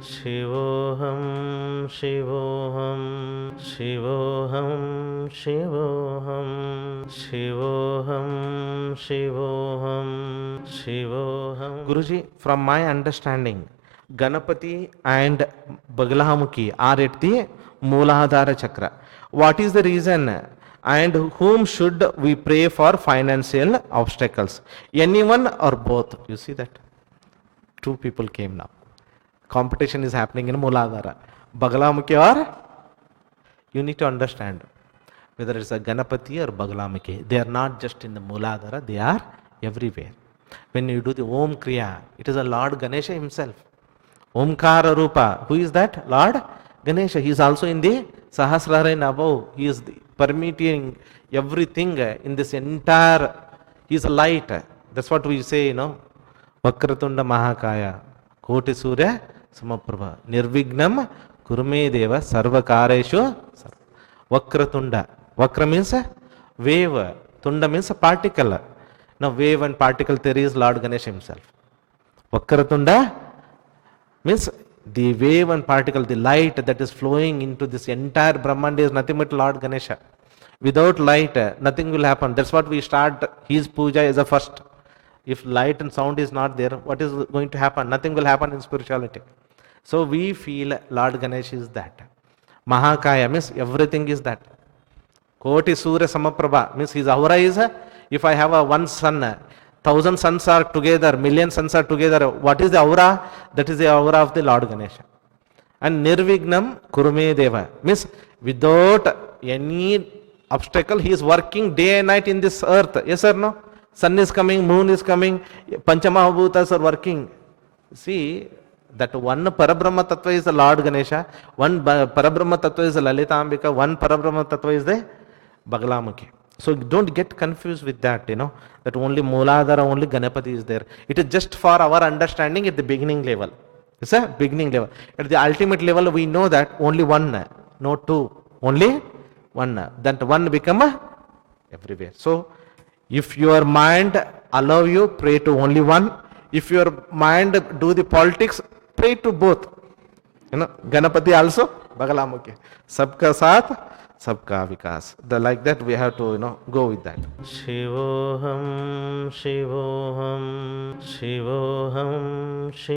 Shivoham, Shivoham, Shivoham, Shivoham, Shivoham, Shivoham, Shivoham. Guruji, from my understanding, Ganapathi and Bagalamukhi are at the Mooladhara Chakra. What is the reason? And whom should we pray for financial obstacles? Anyone or both? You see that? Two people came now. Competition is happening in Mooladhara. Bagalamukhi or? You need to understand whether it's a Ganapathi or Bagalamukhi. They are not just in the Mooladhara, they are everywhere. When you do the Om Kriya, it is a Lord Ganesha himself. Omkara Rupa. Who is that? Lord Ganesha. He is also in the Sahasrara and above. He is permitting everything in this entire. He is a light. That's what we say, Vakratunda Mahakaya. Koti Surya Samaprabha. Nirvignam Kurume Deva Sarvakareshu. Vakratunda. Vakra means wave. Tunda means a particle. Now wave and particle theory is Lord Ganesha himself. Vakratunda means the wave and particle, the light that is flowing into this entire Brahmanda is nothing but Lord Ganesha. Without light, nothing will happen. That's what we start his puja as a first. If light and sound is not there, what is going to happen? Nothing will happen in spirituality. So we feel Lord Ganesha is that. Mahakaya means everything is that. Koti Surya Samaprabha means his aura is, if I have a one sun, 1,000 suns are together, million suns are together. What is the aura? That is the aura of the Lord Ganesha. And Nirvignam Kurume Deva means without any obstacle, he is working day and night in this earth. Yes or no? Sun is coming, moon is coming, Panchamahabhutas are working. See, that one Parabrahma Tattva is the Lord Ganesha, one Parabrahma Tattva is the Lalita Ambika, one Parabrahma Tattva is the Bagalamukhi. So don't get confused with that, that only Mooladhara, only Ganapathi is there. It is just for our understanding at the beginning level. It's a beginning level. At the ultimate level, we know that only one, no two, only one. That one become everywhere. So if your mind allow you, pray to only one. If your mind do the politics, pray to both. Ganapathi also, Bagalamukhi. Sabka saath, sabka vikas. Like that we have to go with that. Shivoham, Shivoham, Shivoham, Shivoham.